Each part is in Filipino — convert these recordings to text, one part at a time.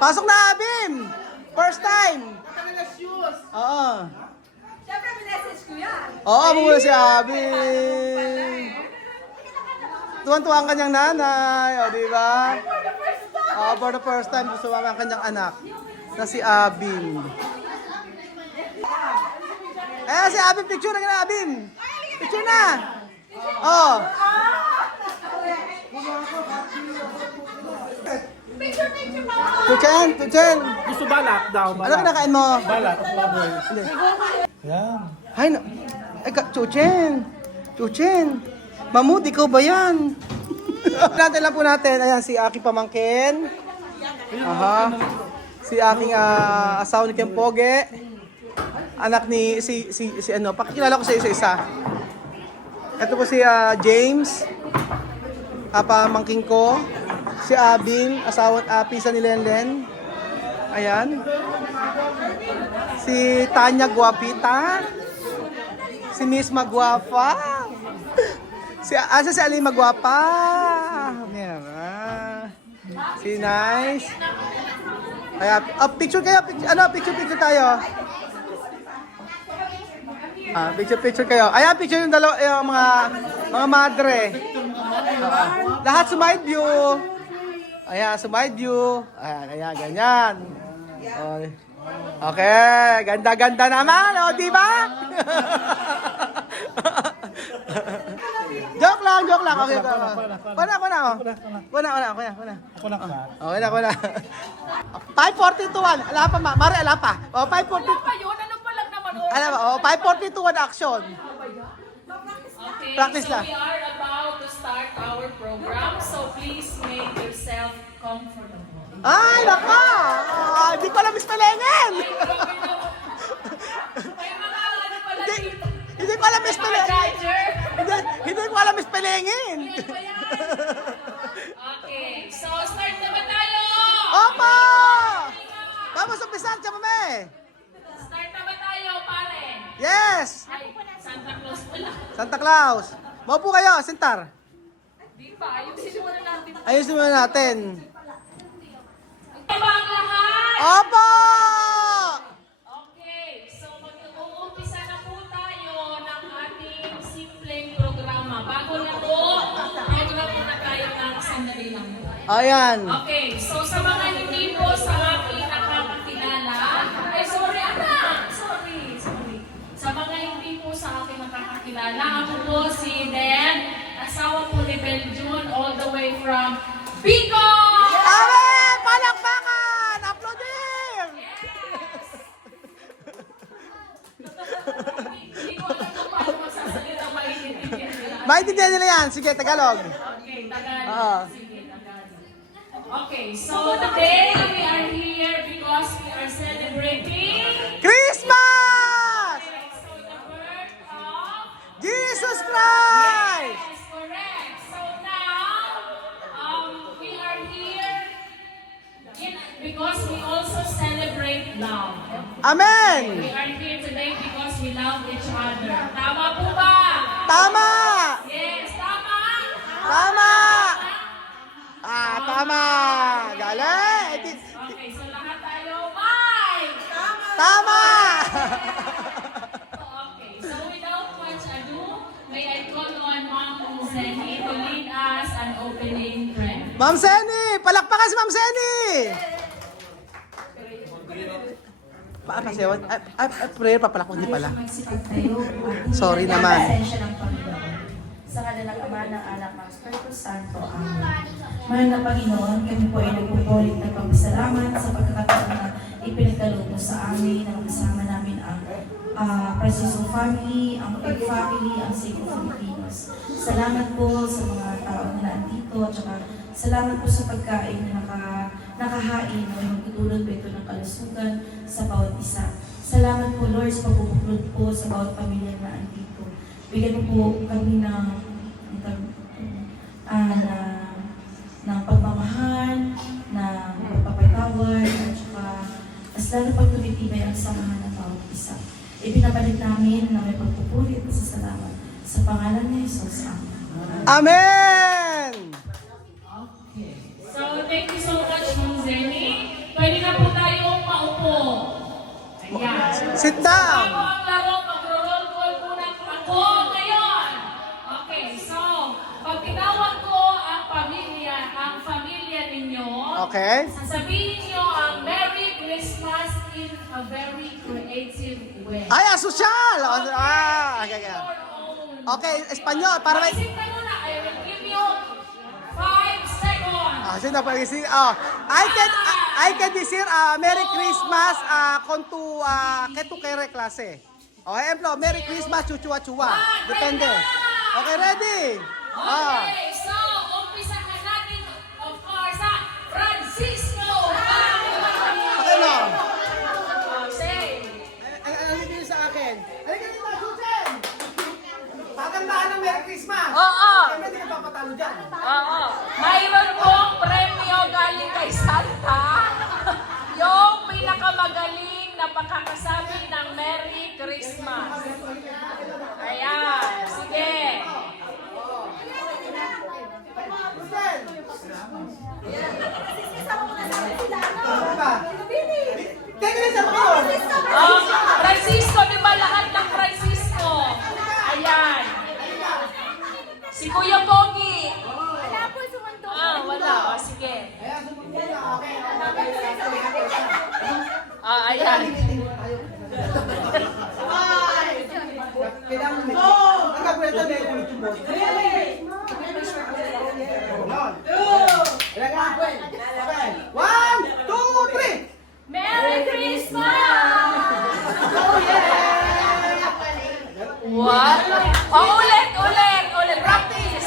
Pasok na, Abim! First time! Oo. Siyempre, minessage ko yan. Oo, muna si Abim. Tuwan-tuwa ang kanyang nanay, o di ba? For the first time, sumama ang kanyang anak na si Abim. Ayan si Abim, picture na ka na, Abim. Picture na. Oh. Picture mo. Tuchen. Gusto balat daw, Ano balat. kinakain mo? Balat, baboy. Hindi. Yan. Ay, Chuchen. Mamut, ikaw ba yan? Natin lang po natin. Ayan, si Aki pamangkin. Aha. Si aking asawa ni Kempoge. Anak ni si ano, pakikilala ko sa isa-isa. Ito po si James. Pamangkin ko. Si Abim, asawa at pisa ni Lenlen. Ayan. Si Tanya Guapita. Si Miss Magwapa. Si Ali Magwapa. Ayan. Si Nice. Ayan. Picture kayo. Picture tayo. Picture kayo. Ayan, picture yung dalawa, yung mga madre. Lahat sumide view. Ayan, sumide view. Ayan, ganyan. Okay, ganda-ganda naman, o, di ba? Joke lang. Okay, Kuna. Ako na ka. Okay na. 5:40 to 1. Ala pa, Mare, ala pa. 5:40. Pa yun, ano pa lang naman? Alam mo, 5:40 to 1 action. Okay, Practice so lang. we are about to start our program, so please make yourself comfortable. Ay, naka! Hindi ko alam spellingin! May mga ano pala dito. Hindi ko alam Mga spellingin! judger. Hindi ko alam spellingin! Yan ba yan? Okay, so start na ba tayo? Opo! Vamos a empezar, chamame! Start na ba tayo, pare? Yes! Ay, Santa Claus pala. Santa Claus! Maupo kayo, Sintar. Di ba? Ayusin muna natin. Ayusin muna natin. Ito ba ang lahat? Opo! Okay, so mag-uumpisa na po tayo ng ating simpleng programa. Bago na po, program muna tayo ng sandali lang po. Ayan. Okay, so sa mga hindi po sa akin nakakakilala, ay sorry anak, sorry. Sa mga hindi po sa akin nakakakilala, ako po si Den, asawa po ni Beljun, all the way from Bicol! Awe! Palakpakan! Applaudin! Hindi ko alam kung paano magsasalita maintindihan nila. Maintindihan nila yan. Sige, Tagalog. Okay, Tagalog. Oo. Sige, Tagalog. Okay, so today we are here because we are celebrating Christmas! so the birth of Jesus Christ! Yes, correct. So now we are here because we also celebrate love. Amen! We are here today because we love each other. Tama po ba? Tama! Yes, tama. Tama! Tama! Galing! Okay, so lahat tayo, bye! Tama! Okay, so without much ado, may I call on Ma'am Zenny to lead us an opening prayer. Ma'am Seni! Palakpakan si Ma'am Seni! Pasayawan? Prayer pa pala kung hindi pala. Sorry naman. Pasensya ng Panginoon. Sa kanilang Ama ng Anak ng Espiritu Santo. Amen. Mahal na Panginoon, kami po ay nagpupulit ng pagpasalamat sa pagkakataon na ipinagkaloob mo sa amin na kasama namin ang Preciso Family, ang Pig Family, ang Save Filipinos. Salamat po sa mga tao na nandito at saka salamat po sa pagkain na nakahain na magtutulog po ito ng kalusugan sa bawat isa. Salamat po Lord sa pagpupulit po sa bawat pamilya na andito. Bigyan mo po kami ng pagmamahal, ng pagpapatawad, at saka mas lalo pag tumitibay ang samahan ng bawat isa. Ibinabalik namin na may pagpupulit sa salamat sa pangalan ni Jesus. Amen. Amen! Okay. So thank you so much, Ma'am Zenny. Pwede Yan. Sit Bago down. ang laro, mag-roll call muna ako ngayon. Okay, so, pag tinawag ko ang pamilya ninyo, Okay. sasabihin nyo ang Merry Christmas in a very creative way. Ay, sosyal! Okay. Your own. Okay, Espanyol, para may... Isip ka muna, I will give you 5 seconds. Sino pa isi? I can decir Merry Christmas con tu que tu kere klase. O, ejemplo, Merry Christmas chuchua-chua. Depende. Okay, ready? Okay, so, umpisa ka natin, of course, sa Francisco. Okay, no. Say. Ano din sa akin? Halika dito, Susan! Pagandaan ng Merry Christmas! Oo. Kaya hindi ka papatalo dyan. Oo. Mayroon pong premyo galing kay Santa. Yung pinakamagaling na pakakasabi ng Merry Christmas. Ayan. Sige. Susan! Ano ba? Teka na sa ako! Oh, Francisco, di ba lahat ng Francisco? Ayan. Si Kuya Pogi. Wala. O, sige. Ayan, sumunod na. Okay. Ayan. Kailangan may... Ang gagawin ito, may ulit yung boss. Okay. 1, 2, 3! Merry Christmas! What? Oh, ulit. Practice.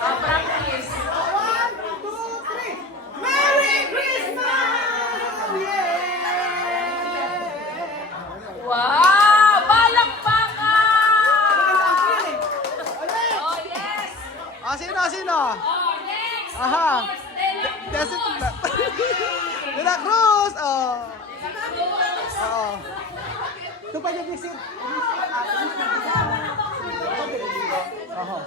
Practice. 1, 2, 3! Merry Christmas! Wow! Balakpakan! Oh, yes. Sino? Oh, next. Aha. Of course, De La Cruz. De La Cruz! Oh. De La Cruz. Oo. Ito pa yung visit. Oo.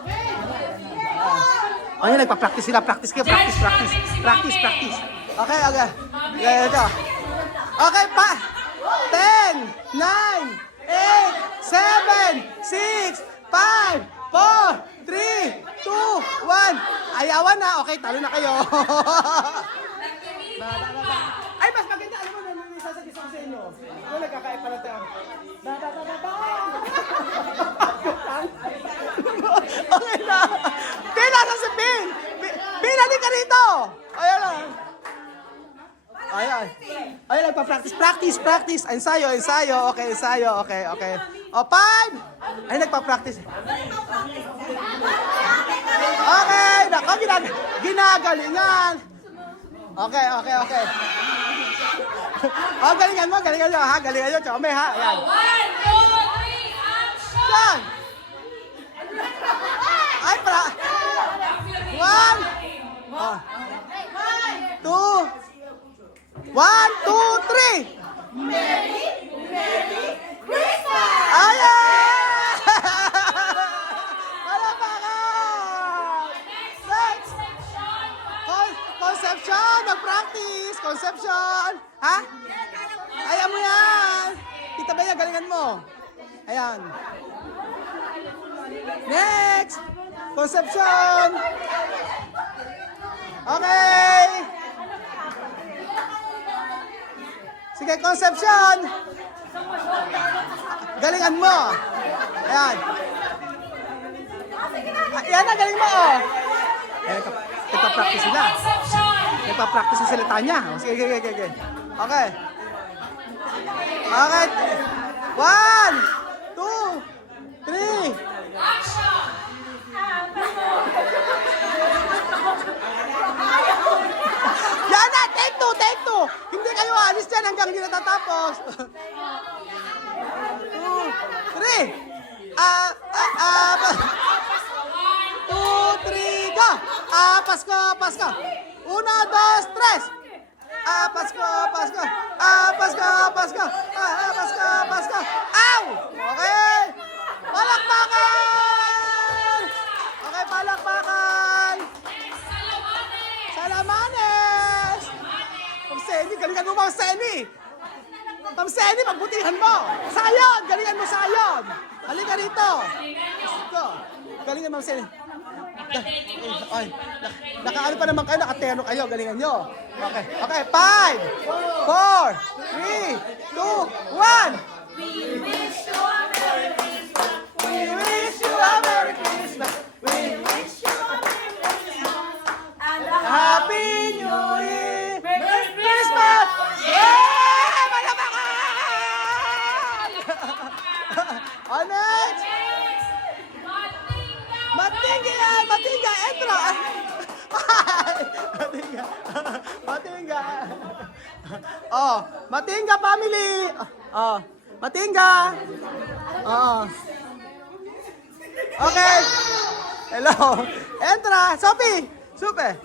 Ayun, nagpa-practice sila. Practice kayo. Practice. Okay. Ito. Okay, pa. 10, 9, 8, 7, 6, 5, 4, 3, 2, 1. Ayawan na. Okay, talo na kayo. Ay, mas maganda. Alam mo, may sasabi ko sa inyo. Kung nagkakaip pala tayo. Okay na. Pin, nasa si Pin. Pin, halika rito. Ayan na. Ayan, nagpa-practice. Ensayo. Okay, ensayo. Okay. O, 5. Ay, nagpa-practice. Okay, nako, ginagalingan. Okay. Oh, galingan mo, ha? Galingan nyo, Chome, ha? Ayan. 1, 2, 3, action! Yan! Ay, para! 1! Oh. 2! 1, 2, 3! Merry Christmas! Ayan! Palapakan! Next! Conception! Mag-practice! Conception! Ha? Kaya mo yan! Tita Bea, galingan mo. Ayan. Next! Conception! Okay! Sige, Conception! Galingan mo! Ayan. Ayan na, galing mo, oh! Nagpa-practice sila. Nagpa-practice yung salita niya. Sige. Okay. Okay. 1, 2, 3. Action! Yan na! Take two! Hindi kayo alis dyan hanggang hindi natatapos. 2, 3. 2, 3, go! Pasko! 1, 2, 3. Pasko! Ow! Okay! Palakpakan! Okay, palakpakan! Salamanes! Ma'am Seni, galingan mo, Ma'am Seni! Ma'am Seni, magbuti Galingan mo! Sayon! Galingan mo, Sayon! Halika rito! Ito. Galingan mo, Sayon. Ay, nakaano pa naman kayo, nakaterno kayo, galingan nyo. Okay, okay, 5, 4, 3, 2, 1. We wish you a Merry Christmas. We wish you a Merry Christmas. We Wish you a Merry Christmas. And a Happy New Year! Merry Christmas! Yeah! Malabakan! Oh, next! Matingga! Matingga! Entra! Matingga! Matingga! Oh, Matingga family! Oh, Matingga! Oh. Okay. Hello. Entra! Sophie! Super!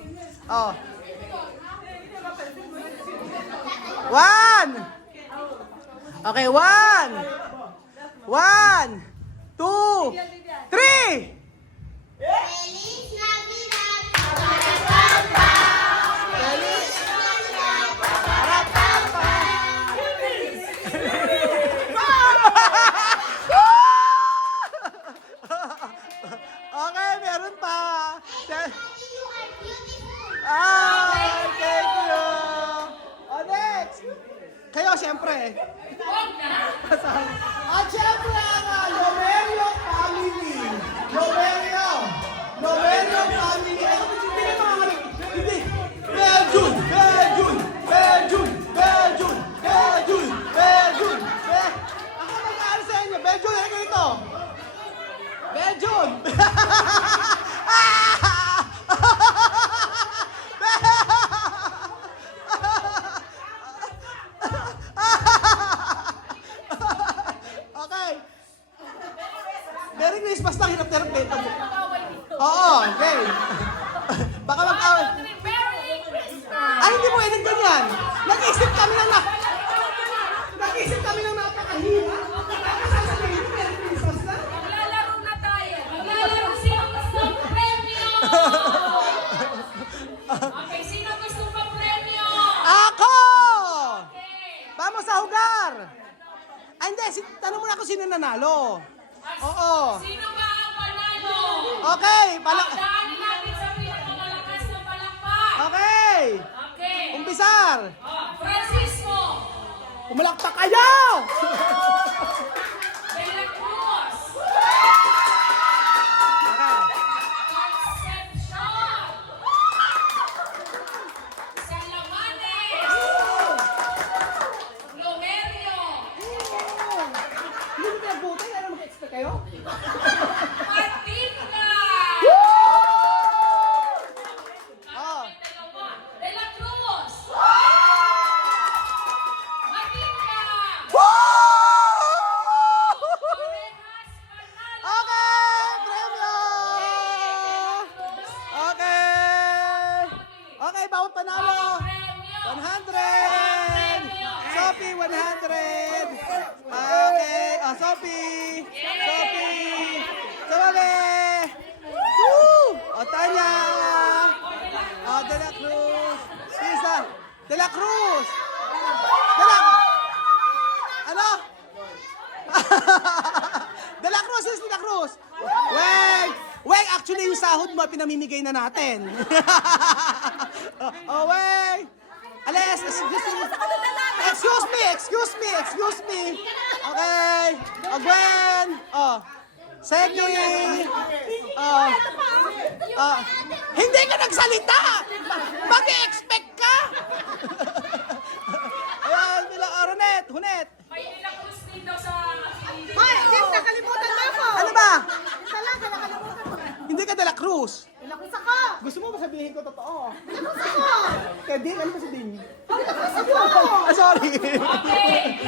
Oh. 1! Okay, 1! 1, 2, 3! Feliz Navidad. Feliz Okay, meron pa. You are beautiful. Thank you. Oh, next. Kayo, siyempre. At siyempre, ang Lomerio family. Lomerio. Lomerio family. Ay, hindi ka mga kalik. Hindi. Bejun. Bejun. Bejun. Bejun. Bejun. Bejun. Ako mag-aaral sa inyo. Bejun, halika rito. Bejun. Okay. Merry Christmas lang, hirap-hirap benta mo. Oo, okay. Baka mag-away. Merry Christmas. Ay, hindi mo ganyan ganyan. Nag-isip kami ng Nag-isip kami ng napakahina. Tapos sasabihin mo, Merry Christmas na. Maglalaro na tayo. Maglalaro sino gustong premyo? Okay, sino gustong pa-premyo? Ako! Okay. Vamos sa hugar. Ay, hindi. Tanong mo na kung sino nanalo. Oo. Sino ba ang panalo? Okay. Daanin natin sa pinakamalakas na palakpak. Okay. Okay. Umpisar. Francisco. Pumalakpak kayo! De la Cruz. Okay. Concepcion. Salamanes. Lomerio. Hindi ko pinagbutan. Ano mag-expect kayo? Matinga. Oh. De la Cruz. Matinga. Orejas Manalo. Okay! Premyo! Okay! Okay, bawat panalo! Premyo. 100! Sophie, 100! Okay, Sophie! Sophie! Sophie! Woo! O, Tanya! O, De La Cruz! Isa! De La Cruz! Ano? De La Cruz is De La Cruz! Wait! Wait! Actually, yung sahod mo, pinamimigay na natin. Oh, wait! Alis! Excuse me! Excuse me! Excuse me! Okay! O, Gwen! O, Seki! Hindi ka nagsalita! Mag-expect ka! Ayan, bila Ronet! Hunet! May De la Cruz din daw sa Hoy, Jeff, nakalimutan mo ako. Ano ba? Isa lang, nakalimutan mo. Hindi ka De La Cruz. Ilakos ako. Gusto mo ba sabihin ko totoo? Ilakos ako. Kaya Din, ano ba si Din? Ilakos ako. Ah, sorry. Okay,